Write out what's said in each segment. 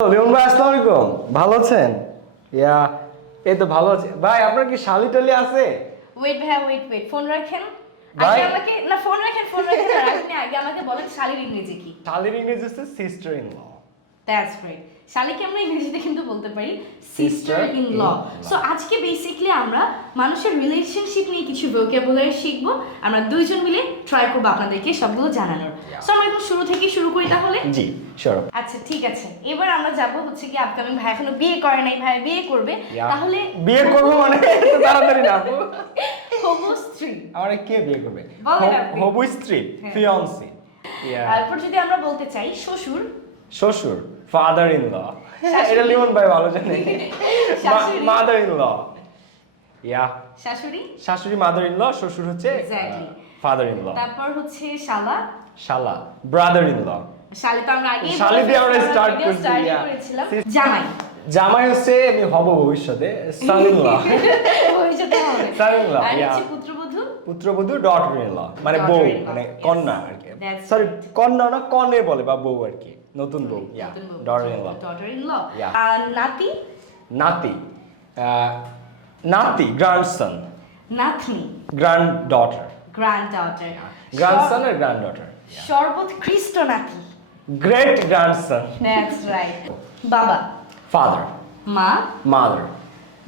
লিমন ভাই আসসালামু আলাইকুম। ভালো আছেন? ইয়া এই তো ভালো আছে। ভাই আপনার কি শালি টালি আছে? ওয়েট ভাই ওয়েট ওয়েট ফোন রাখেন। ভাই- আমাকে না ফোন রাখেন ফোন রাখেন। আপনি আগে আমাকে বলেন শালির ইংরেজি কি। শালির ইংরেজি হচ্ছে sister in law that's great শালিকে আমরা ইংরেজিতে কিন্তু বলতে পারি Sister sister in law in law. So আজকে বেসিক্যালি আমরা মানুষের রিলেশনশিপ নিয়ে কিছু ভোকাবুলারি শিখব। আমরা দুইজন মিলে ট্রাই করব আপনাদেরকে সবগুলো জানানোর। সো আমরা একদম শুরু থেকে শুরু করি তাহলে? জি শিওর আচ্ছা ঠিক আছে। এবার আমরা যাব হচ্ছে কি আপকামিং ভাই এখনও বিয়ে করে নাই ভাই বিয়ে করবে। তাহলে বিয়ে করব মানে? তাড়াতাড়ি না। হবু স্ত্রী। আমার কে বিয়ে করবে। হবু স্ত্রী হ্যাঁ। ফিয়ন্সি তারপর যদি আমরা বলতে চাই শ্বশুর শ্বশুর ফাদার ইন ল শাশুড়ি। এটা লিমন ভাই ভালো জানে মাদার ইন ল ইয়া শাশুড়ি শাশুড়ি মাদার ইন ল শ্বশুর হচ্ছে ফাদার ইন ল তারপর হচ্ছে শালা? শালা. ব্রাদার ইন ল শালি তো আমরা আগে শালি দিয়ে আমরা yeah. করেছিলাম। জামাই। জামাই হচ্ছে আমি হব ভবিষ্যতে হবে। পুত্রবধূ? পুত্রবধূ ইন মানে বউ মানে কন্যা আর কি। সরি কন্যা না কনে বলে বা বউ আর কি নতুন বউ ইয়া. আর নাতি? নাতি নাতি গ্র্যান্ডসন নাতনি। Grand daughter grand daughter grandson আর গ্র্যান্ড ডটার সর্বত খ্রিস্ট নাতি। গ্রেট গ্র্যান্ডসন দ্যাটস রাইট বাবা। ফাদার মা। মাদার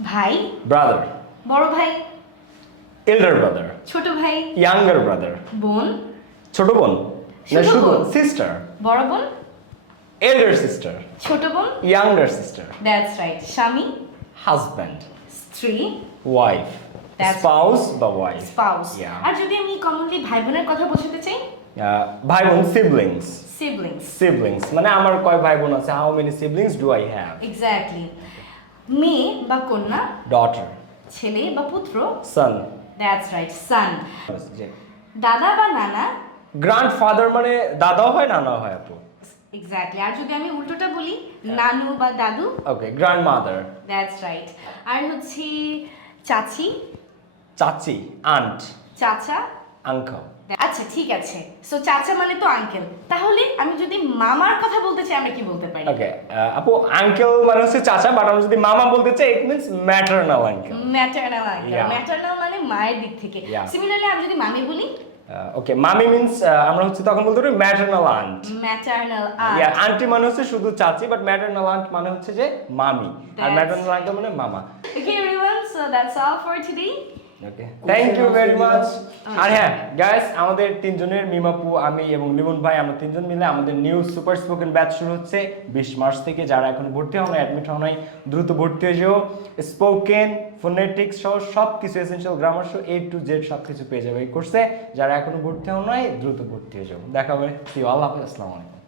ভাই। ব্রাদার বড় ভাই। এল্ডার ব্রাদার ছোট ভাই। ইয়াঙ্গার ব্রাদার বোন। ছোট বোন? না বোন? সিস্টার বড় বোন। এল্ডার সিস্টার ছোট বোন। ইয়াঙ্গার সিস্টার দ্যাটস রাইট স্বামী। হাজব্যান্ড স্ত্রী। ওয়াইফ That's- স্পাউস বা ওয়াইফ স্পাউস Yeah. আর যদি আমি কমনলি ভাই বোনের কথা বোঝাতে চাই ভাই বোন সিবলিংস সিবলিংস সিবলিংস মানে আমার কয় ভাই বোন আছে? How many siblings do I have exactly মেয়ে বা কন্যা? ডটার ছেলে বা পুত্র? সন দ্যাটস রাইট সান দাদা বা নানা? গ্র্যান্ডফাদার মানে দাদাও হয় নানাও হয় আপু। এক্স্যাক্টলি আর যদি আমি উল্টোটা বলি নানু বা দাদু? ওকে গ্র্যান্ডমাদার দ্যাটস রাইট আর হচ্ছে চাচি? চাচি আন্ট চাচা? আঙ্কেল আচ্ছা ঠিক আছে। সো চাচা মানে তো আঙ্কেল তাহলে আমি যদি মামার কথা বলতে চাই আমরা কি বলতে পারি? ওকে আপু আঙ্কেল মানে হচ্ছে চাচা বাট আমরা যদি মামা বলতে চাই it means maternal uncle maternal uncle maternal মানে মায়ের দিক থেকে। সিমিলারলি আমি যদি মামি বলি? ওকে মামি মিন্স আমরা হচ্ছে তখন বলতে পারি maternal aunt maternal yeah aunt aunty মানে হচ্ছে শুধু চাচি বাট ম্যাটারনাল আন্ট মানে হচ্ছে যে মামি। আর ম্যাটারনাল আঙ্কেল মানে মামা। Okay everyone, so that's all for today. Thank you very much আর হ্যাঁ গাইস আমাদের তিনজনের মিমাপু আমি এবং লিমন ভাই আমরা তিনজন মিলে আমাদের নিউ সুপার স্পোকেন ব্যাচ শুরু হচ্ছে। বিশ মার্চ থেকে যারা এখন ভর্তি হন অ্যাডমিট হন নাই দ্রুত ভর্তি হয়ে যেও। স্পোকেন ফোনেটিক্স সহ সব কিছু এসেন্সিয়াল গ্রামার সহ এ টু জেড সব কিছু পেয়ে যাবে এই কোর্সে যারা এখনও ভর্তি হন নাই দ্রুত ভর্তি হয়ে যাও। দেখা হবে। সি আল্লাহ হাফিজ আসসালামু আলাইকুম।